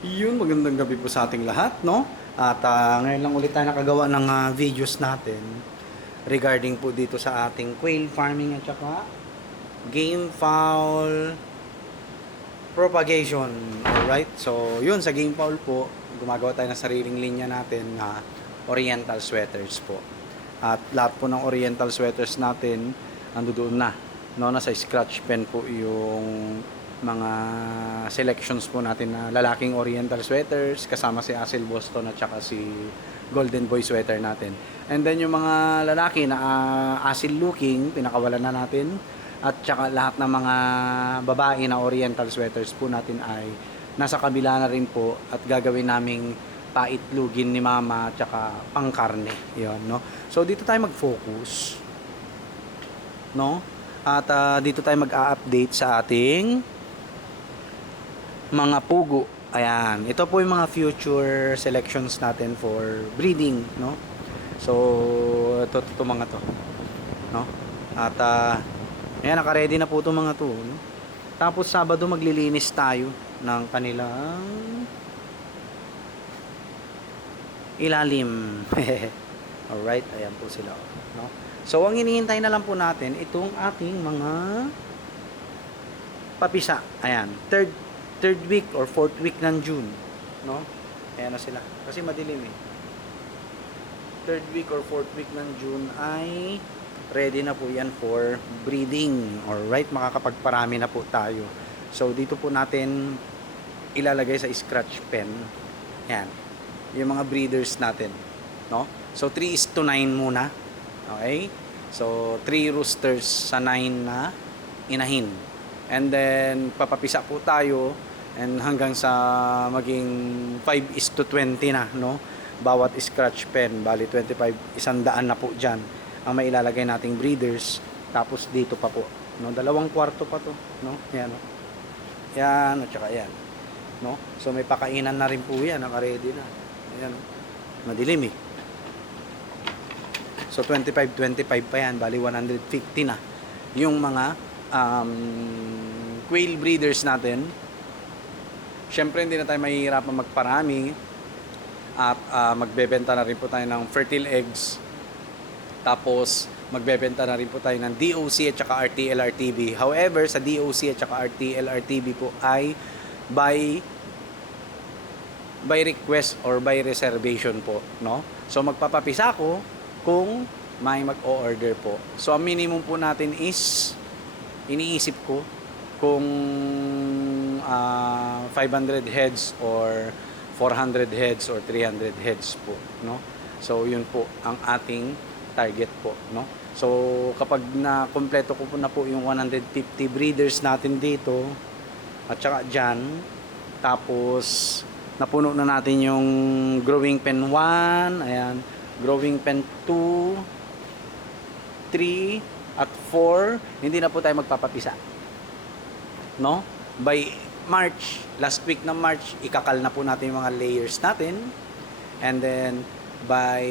Yun, magandang gabi po sa ating lahat, no? At ngayon lang ulit tayo nakagawa ng videos natin regarding po dito sa ating quail farming at saka game fowl propagation. Alright, so yun, sa game fowl po, gumagawa tayo ng sariling linya natin na oriental sweaters po. At lahat po ng oriental sweaters natin, ando doon na. No, nasa scratch pen po yung mga selections po natin na lalaking oriental sweaters kasama si Asil Boston at saka si Golden Boy sweater natin. And then yung mga lalaki na Asil looking, pinakawalan na natin. At saka lahat ng mga babae na oriental sweaters po natin ay nasa kabila na rin po at gagawin naming paitlugin ni mama at saka pangkarne. Yun, no? So dito tayo mag-focus, no? At dito tayo mag-a-update sa ating mga pugo. Ayan, ito po yung mga future selections natin for breeding, no? So ito mga to, no? At ayan, naka-ready na po itong mga to, no? Tapos Sabado maglilinis tayo ng kanilang ilalim. Alright, ayan po sila, no? So ang hinihintay na lang po natin itong ating mga papisa. Ayan, third week or fourth week ng June, no? Ayan na sila. Kasi madilim eh. Third week or fourth week ng June ay ready na po yan for breeding. Alright, makakapagparami na po tayo. So dito po natin ilalagay sa scratch pen. Ayan, yung mga breeders natin, no? So 3:9 muna. Okay? So 3 roosters sa 9 na inahin. And then papapisa po tayo and hanggang sa maging 5:20 na, no? Bawat scratch pen, bali 25, 100 na po diyan ang mailalagay nating breeders. Tapos dito pa po, no? 2 kwarto pa to, no? Yan, no? Yan, at saka yan, no? So may pakainan na rin po yan, naka-ready na. Ayan, madilim eh. So 25 pa yan, bali 150 na yung mga quail breeders natin. Syempre hindi na tayo mahihirapan magparami at magbebenta na rin po tayo ng fertile eggs. Tapos magbebenta na rin po tayo ng DOC at saka RTL-RTB. However, sa DOC at saka RTL-RTB po ay by request or by reservation po, no? So magpapapisa ako kung may mag-o-order po. So ang minimum po natin is iniisip ko kung 500 heads or 400 heads or 300 heads po, no? So yun po ang ating target po, no? So kapag na kompleto ko po na po yung 150 breeders natin dito at saka dyan, tapos napuno na natin yung growing pen 1, ayan, growing pen 2, 3, at 4, hindi na po tayo magpapapisa, no? By March, last week ng March, ikakal na po natin yung mga layers natin. And then by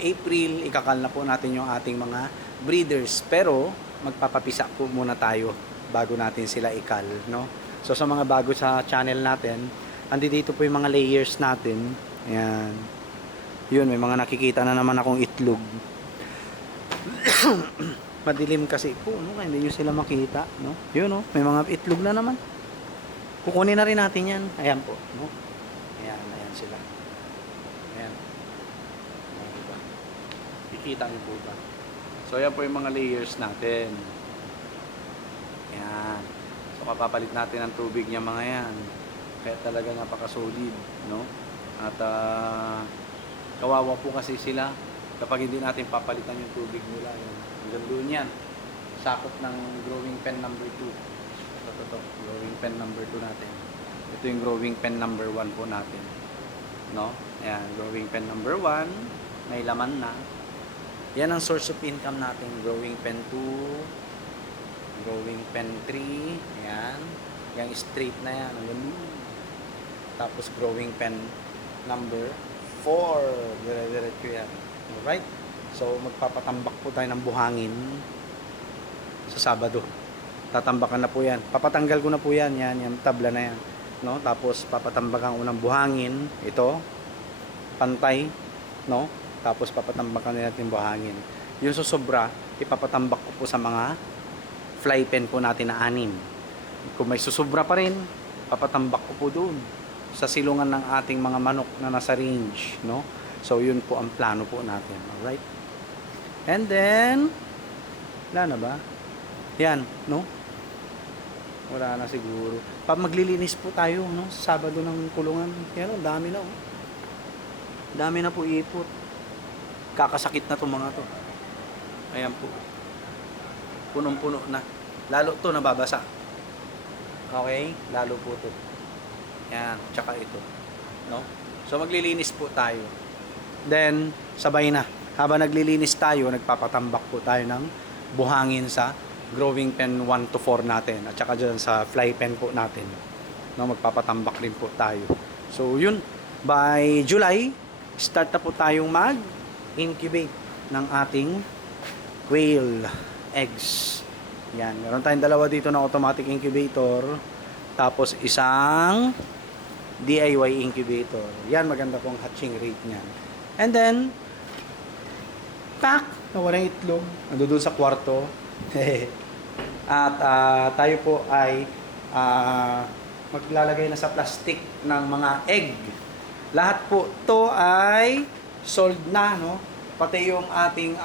April, ikakal na po natin yung ating mga breeders. Pero magpapapisa po muna tayo bago natin sila ikal, no? So sa mga bago sa channel natin, andi dito po yung mga layers natin. Ayan. Yun, may mga nakikita na naman akong itlog. Madilim kasi po, no? Kaya hindi nyo sila makita, no? Yun, no? May mga itlog na naman. Kukunin na rin natin yan. Ayan po, no? Ayan sila. Ayan. Diba? Kikita nyo po ba? So, ayan po yung mga layers natin. Ayan. So, kapapalit natin ang tubig niya mga yan. Kaya talaga napaka-solid, no? At kawawa po kasi sila kapag hindi natin papalitan yung tubig nila. Hanggang doon yan. Sakop ng growing pen number 2. Ito, growing pen number 2 natin. Ito yung growing pen number 1 po natin, no? Ayan, growing pen number 1. May laman na. Yan ang source of income natin. Growing pen 2. Growing pen 3. Ayan. Yung straight na yan. Tapos growing pen number 4. Dire-diretso yan. Alright? So magpapatambak po tayo ng buhangin sa Sabado. Tatambakan na po yan. Papatanggal ko na po yan. Yan tabla na yan. no? Tapos papatambakan unang buhangin, ito, pantay, no? Tapos papatambakan din natin buhangin. Yung susobra, ipapatambak ko po sa mga fly pen po natin na 6. Kung may susobra pa rin, papatambak ko po doon sa silungan ng ating mga manok na nasa range, no? So yun po ang plano po natin. Alright? And then wala na ba? Yan, no? Wala na siguro. Pag maglilinis po tayo, no? Sabado ng kulungan. Yan, dami na, oh. Dami na po ipot. Kakasakit na to mga to. Ayan po. Punong-puno na. Lalo to nababasa. Okay? Lalo po to. Yan, tsaka ito. No? So maglilinis po tayo. Then, sabay na. Habang naglilinis tayo, nagpapatambak po tayo ng buhangin sa growing pen 1 to 4 natin. At saka dyan sa fly pen po natin. No, magpapatambak rin po tayo. So, yun. By July, start na po tayong mag-incubate ng ating quail eggs. Yan. Meron tayong dalawa dito na automatic incubator. Tapos, isang DIY incubator. Yan, maganda pong hatching rate niyan. And then, pack na walang itlog. Ando doon sa kwarto. At tayo po ay maglalagay na sa plastic ng mga egg. Lahat po to ay sold na, no? Pati yung ating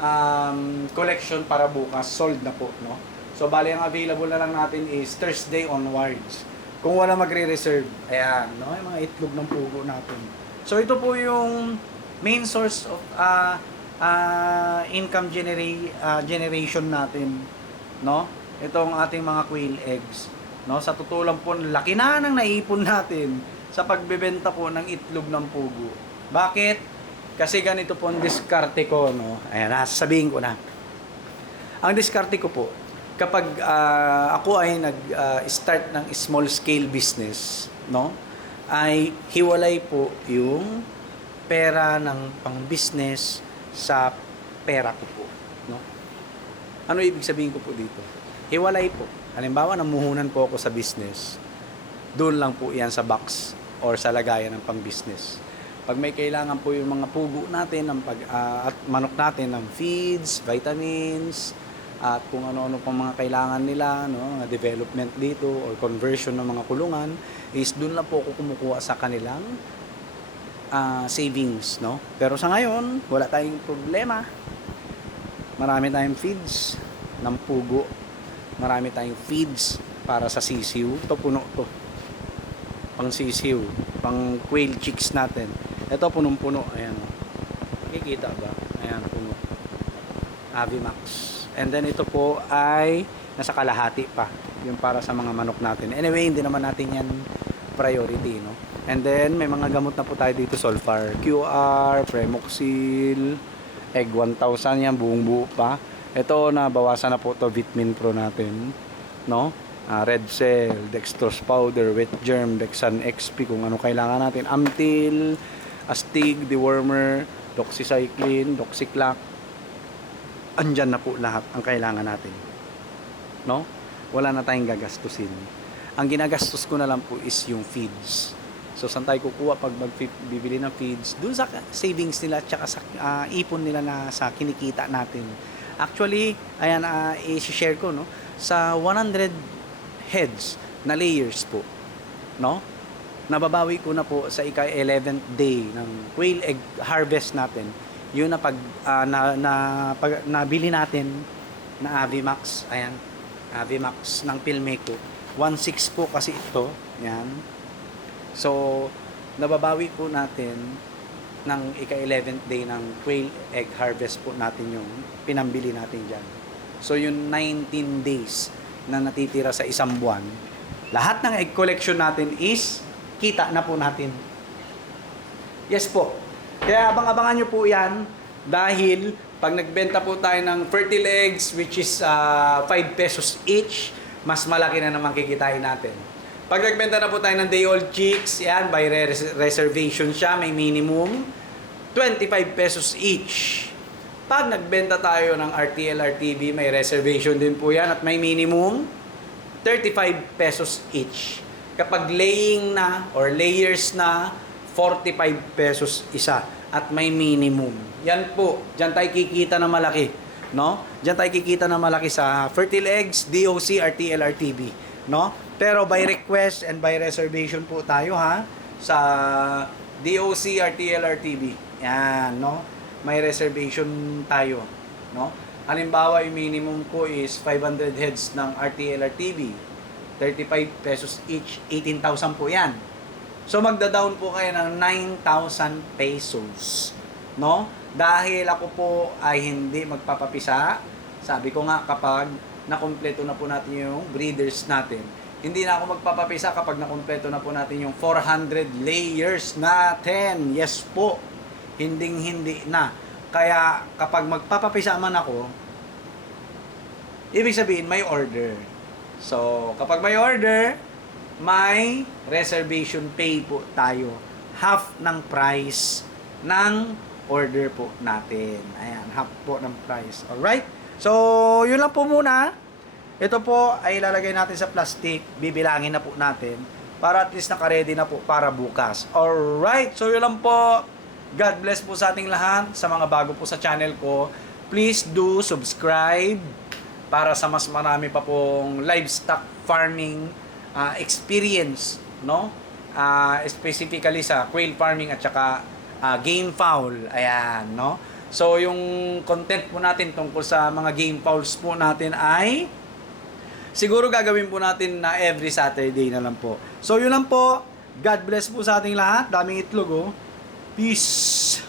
collection para bukas, sold na po, no? So, bali ang available na lang natin is Thursday onwards. Kung wala magre-reserve, ayan, no? Yung mga itlog ng pugo natin. So, ito po yung main source of income generation natin, no? Itong ating mga quail eggs, no? Sa totoo lang po, laki na ng naipon natin sa pagbebenta po ng itlog ng pugo. Bakit? Kasi ganito po ang diskarte ko, no? Ayan, sasabihin ko na. Ang diskarte ko po, kapag ako ay nag-start ng small scale business, no? Ay hiwalay po yung pera ng pang-business sa pera ko po, no? Ano ibig sabihin ko po dito? Hiwalay po. Halimbawa, namuhunan po ako sa business. Doon lang po yan sa box or sa lagayan ng pang-business. Pag may kailangan po yung mga pugo natin ng at manok natin ng feeds, vitamins, at kung ano-ano pang mga kailangan nila, no, mga development dito or conversion ng mga kulungan, is doon lang po ako kumukuha sa kanilang savings, no? Pero sa ngayon, wala tayong problema. Marami tayong feeds ng pugo. Marami tayong feeds para sa sisiw. Ito puno to. Pang sisiw, pang quail chicks natin. Ito punong-puno, ayan. Nakikita ba? Ayan, puno. Avimax. And then ito po ay nasa kalahati pa. Yung para sa mga manok natin. Anyway, hindi naman natin yan priority, no? And then, may mga gamot na po tayo dito. Solfar QR, Premoxil, Egg 1000 yan, buong buo pa. Ito, nabawasan na po to Vitamin Pro natin, no? Red Cell, Dextrose Powder, Wet Germ, Dexan XP, kung ano kailangan natin. Amtil, Astig, Dewormer, Doxycycline, Doxyclac. Andyan na po lahat ang kailangan natin, no? Wala na tayong gagastusin. Ang ginagastos ko na lang po is yung feeds. So, saan tayo kukuha pag bibili ng feeds? Doon sa savings nila at saka sa ipon nila na sa kinikita natin. Actually, ayan, i-share ko, no? Sa 100 heads na layers po, no? Nababawi ko na po sa ika-11th day ng quail egg harvest natin. Yun na pag nabili natin na Avimax, ayan, Avimax ng Pilmeco. 1.6 po kasi ito, yan. So, nababawi po natin ng ika-11th day ng quail egg harvest po natin yung pinambili natin dyan. So, yung 19 days na natitira sa isang buwan, lahat ng egg collection natin is kita na po natin. Yes po. Kaya abang-abangan nyo po yan dahil pag nagbenta po tayo ng fertile eggs which is 5 pesos each, mas malaki na naman kikitain natin. Pag nagbenta na po tayo ng day-old chicks, yan, by reservation siya, may minimum 25 pesos each. Pag nagbenta tayo ng RTL, RTV, may reservation din po yan at may minimum 35 pesos each. Kapag laying na or layers na, 45 pesos isa at may minimum. Yan po, diyan tayo kikita na malaki, no? Diyan tayo kikita na malaki sa Fertile Eggs, DOC, RTL, RTB, no? Pero by request and by reservation po tayo ha sa DOC, RTL, RTB. Yan, no? May reservation tayo, no? Halimbawa, yung minimum ko is 500 heads ng RTL, RTB. 35 pesos each, 18,000 po yan. So magda-down po kayo ng 9,000 pesos. No? Dahil ako po ay hindi magpapapisa. Sabi ko nga kapag nakumpleto na po natin yung breeders natin. Hindi na ako magpapapisa kapag nakumpleto na po natin yung 400 layers natin. Yes po. Hinding-hindi na. Kaya kapag magpapapisa man ako, ibig sabihin may order. So, kapag may order, may reservation pay po tayo. Half ng price ng order po natin. Ayan, half po ng price. Alright? So, yun lang po muna. Ito po ay ilalagay natin sa plastic. Bibilangin na po natin para at least naka-ready na po para bukas. Alright? So, yun lang po. God bless po sa ating lahat. Sa mga bago po sa channel ko, please do subscribe para sa mas marami pa pong livestock farming experience, no? Specifically sa quail farming at saka game fowl. Ayan, no? So, yung content po natin tungkol sa mga game fowls po natin ay siguro gagawin po natin na every Saturday na lang po. So, yun lang po. God bless po sa ating lahat. Daming itlog, oh. Peace!